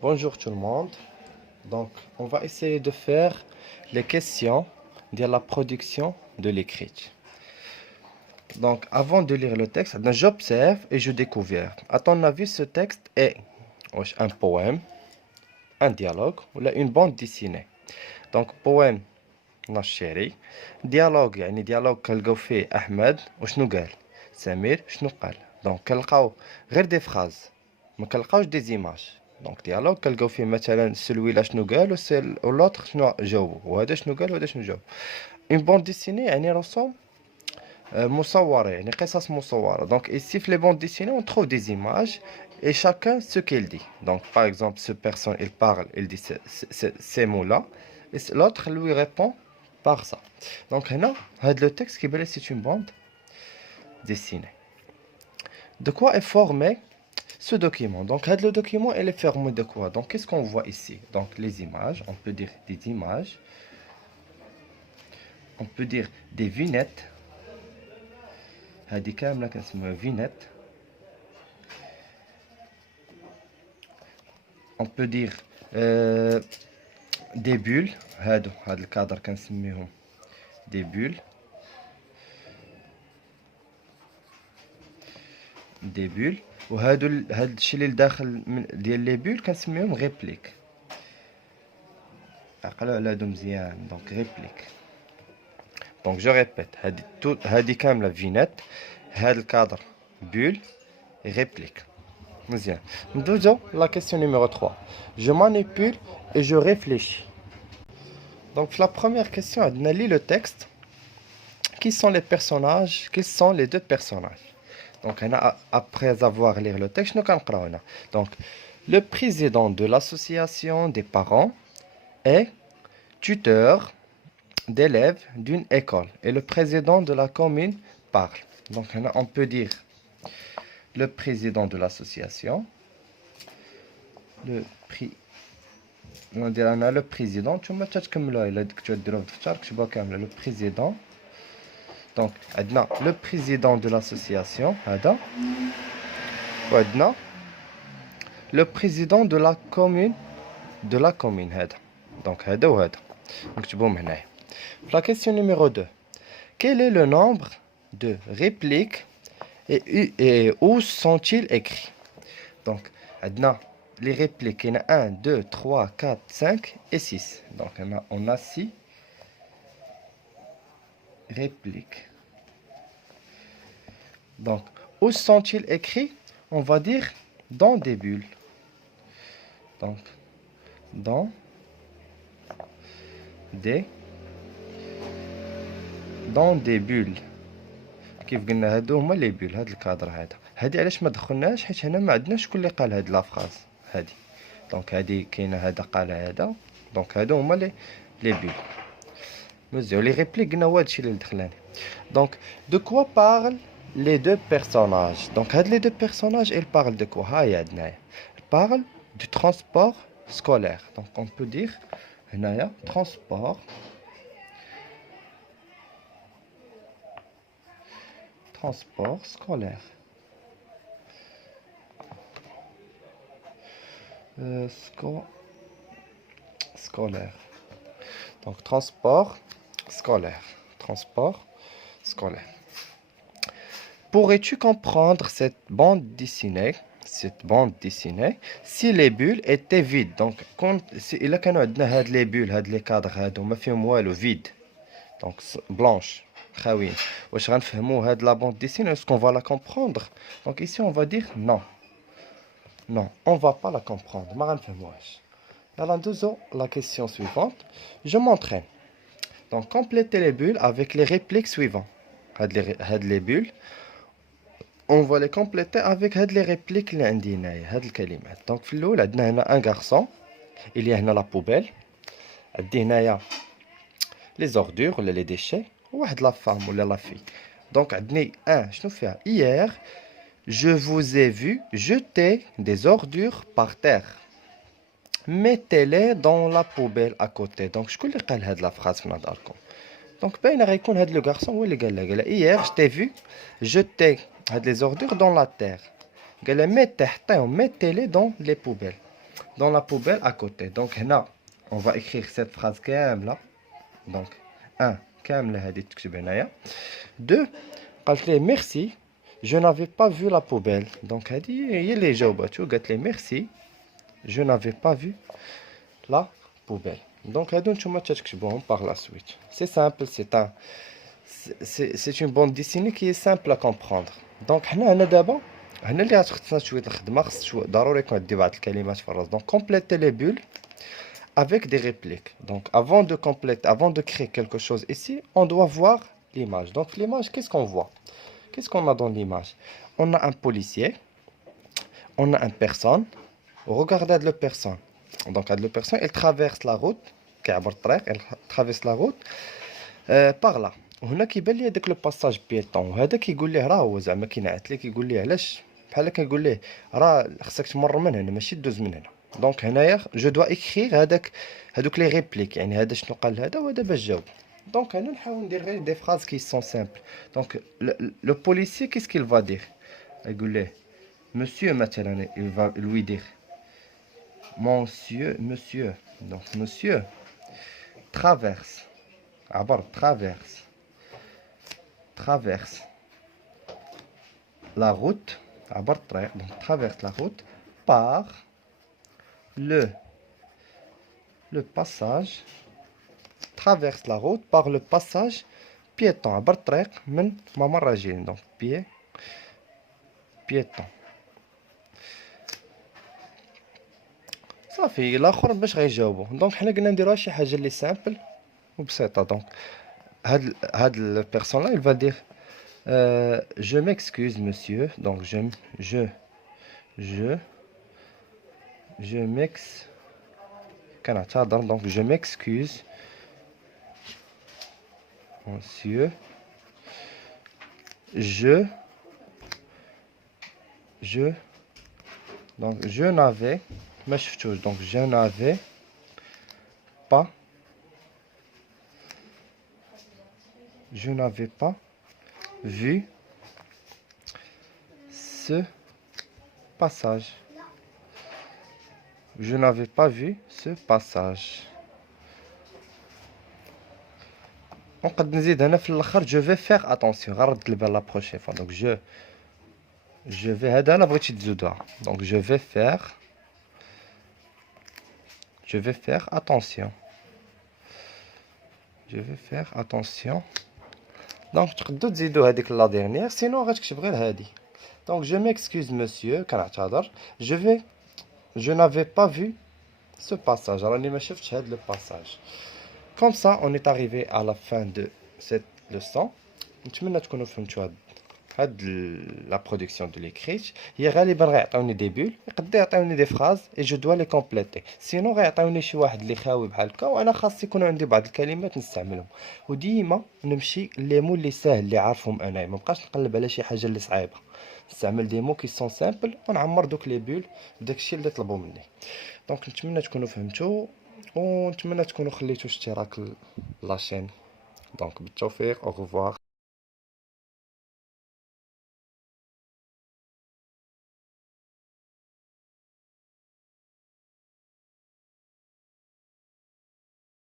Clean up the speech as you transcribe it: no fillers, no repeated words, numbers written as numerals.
Bonjour tout le monde. Donc, on va essayer de faire les questions de la production de l'écrit. Donc, avant de lire le texte, j'observe et je découvre. À ton avis, ce texte est un poème, un dialogue ou là, une bande dessinée. Donc, poème, نشيري dialogue يعني dialogue كنلقاو فيه أحمد وشنو قال سمير شنو قال دونك كنلقاو غير دي فراز ما كنلقاوش دي زيماج دونك ديالوج كنلقاو فيه مثلا سلوي لا شنو قال ولوطخ شنو جاوبو وهذا شنو قال وهذا شنو جاوب اون بوند ديسيني يعني رسوم مصورة يعني قصص مصورة دونك ici في les bandes dessinées on trouve des images et chacun ce qu'il dit donc par exemple ce personne il parle il dit ces mots là et l'autre lui répond par ça donc هنا هذا le texte qui بان c'est une bande dessinée de quoi est formé ce document. Donc, le document, elle est formé de quoi? Donc, qu'est-ce qu'on voit ici? Donc, les images, on peut dire des images, on peut dire des vignettes. هذه كاملة كنسميوها vignettes. On peut dire des bulles. هذا الكادر كنسميوهم des bulles. Des bulles. وهادو هاد الشيء اللي داخل ديال لي بول كنسميهم ريبليك عقلوا على هادو مزيان دونك ريبليك دونك جو ريبيت هادي كامله فينيت هاد الكادر بول ريبليك مزيان ندوزو لا كيسيون نيميرو 3 je manipule et je réfléchis donc la première question عندنا لي لو texte qui sont les personnages quels sont les deux personnages. Donc, après avoir lu le texte, nous allons donc, le président de l'association des parents est tuteur d'élèves d'une école. Et le président de la commune parle. Donc, on peut dire le président de l'association. On dirait le président. Le président. Donc, le président de l'association, le président de la commune, donc, la question numéro 2. Quel est le nombre de répliques et où sont-ils écrits? Donc, les répliques, il y en a 1, 2, 3, 4, 5 et 6. Donc, on a 6 répliques. Donc, où sont-ils écrits? On va dire dans des bulles. Donc, dans des bulles. كيف قلنا هادو هما لي بول هاد الكادر هادي علاش ما دخلناش حيت هنا ما عندناش شكون اللي قال هاد لا فراز هادي دونك هادي كاينه هذا قال هذا دونك هادو هما لي بول مزيان لي ريبليك قلنا هو هادشي اللي دخلاني دونك دو كوا بارل les deux personnages. Donc, les deux personnages, ils parlent de quoi? Ils parlent du transport scolaire. Donc, on peut dire transport scolaire. Scolaire. Donc, transport scolaire. Transport scolaire. Pourrais-tu comprendre cette bande dessinée si les bulles étaient vides? Donc, il a كانوا عندنا هاد les bulles هاد les cadres هادو ما فيهم والو vide donc blanche خاويين واش غنفهموا هاد la bande dessinée est-ce qu'on va la comprendre? Donc ici on va dire non on va pas la comprendre ما غنفهموهاش. Alors ندوزو la question suivante. Je m'entraîne. Donc complétez les bulles avec les répliques suivantes. هاد les bulles on va les compléter avec les répliques اللي عندي هنايا هاد الكلمات. Donc في الاول عندنا هنا un garçon il y a هنا la poubelle عندي هنايا les ordures ولا les déchets وواحد la femme ولا la fille. Donc عندني شنو فيها hier je vous ai vu jeter des ordures par terre mettez-les dans la poubelle à côté. Donc شكون اللي قال هاد لا phrase في نظركم؟ Donc باينه غيكون هاد لو garçon هو اللي قال hier je t'ai vu jeter les ordures dans la terre. Mettez-les dans les poubelles. dans la poubelle à côté. Donc là, on va écrire cette phrase كاملة. Donc 1 كاملة هذه تكتب هنايا. 2 قالت لي merci, je n'avais pas vu la poubelle. Donc هذه هي اللي جاوباتو قالت لي merci, je n'avais pas vu la poubelle. Donc هادو نتوما تكتبوهم par la suite. C'est simple, c'est une bande dessinée qui est simple à comprendre. Donc هنا دابا هنا اللي غتخصنا شويه الخدمه، خص ضروري يكون عندي بعض الكلمات في الراس. Donc compléter les bulles avec des répliques. Donc avant de créer quelque chose ici, on doit voir l'image. Donc l'image, qu'est-ce qu'on voit? Qu'est-ce qu'on a dans l'image? On a un policier, on a une personne. Regardez le personne. Donc le personne, elle traverse la route, elle traverse la route par là. وهنا كيبان لي هذاك لو باساج بيتون، وهذا كيقول ليه راه هو زعما كينعت ليه، كيقول ليه علاش بحال كيقول ليه راه خصك تمر من هنا ماشي دوز من هنا. دونك هنايا جو دوا اكريغ هادوك لي ريبليك، يعني هذا شنو قال هذا وهذا باش جاوب. دونك انا نحاول ندير غير دي فراز كي سون سامبل. دونك لو بوليسي كيس كيل فا دير؟ يقول ليه مسيو مثلا، il va lui dire monsieur. Donc monsieur traverse عبر traverse la route عبر الطريق. donc traverse la route par le passage, traverse la route par le passage piéton عبر الطريق من ممر رجل. donc piéton. صافي الاخر باش غيجاوبوا. دونك حنا قلنا نديروها شي حاجه اللي سامبل وبسيطه. دونك هاد البيرسون لا il va dire je m'excuse monsieur. donc je كنعتذر. donc je m'excuse monsieur, donc je n'avais ما شفتوش. donc je n'avais pas vu ce passage. je n'avais pas vu ce passage. نقد نزيد هنا في الاخر je vais faire attention. غنرد البال لا بروشين فوا. donc je vais هذا انا بغيتي تزودوها. donc je vais faire attention. دونك تقدروا تزيدوا هذيك لا ديرنيير، سينو غتكتب غير هادي. دونك je m'excuse monsieur كنعتذر. je n'avais pas vu ce passage. راني ما شفتش هاد لو باساج. Comme ça, on est arrivé à la fin de cette leçon. نتمنى تكونوا فهمتوا هاد لا برودكسيون دو ليكريت. هي غالبا غيعطيوني دي بول، يقدر يعطيوني دي فراز اي جو دوا لي كومبليتي. سينو غيعطيوني شي واحد اللي خاوي بحال هكا، وانا خاص يكون عندي بعض الكلمات نستعملهم. وديما نمشي لي مو اللي ساهل اللي عارفهم انا، ما بقاش نقلب على شي حاجه اللي صعيبه. نستعمل دي مو كي سون سامبل ونعمر دوك لي بول بداكشي اللي طلبوا مني. دونك نتمنى تكونوا فهمتوا، ونتمنى تكونوا خليتوا اشتراك لاشين. دونك بالتوفيق، او revoir.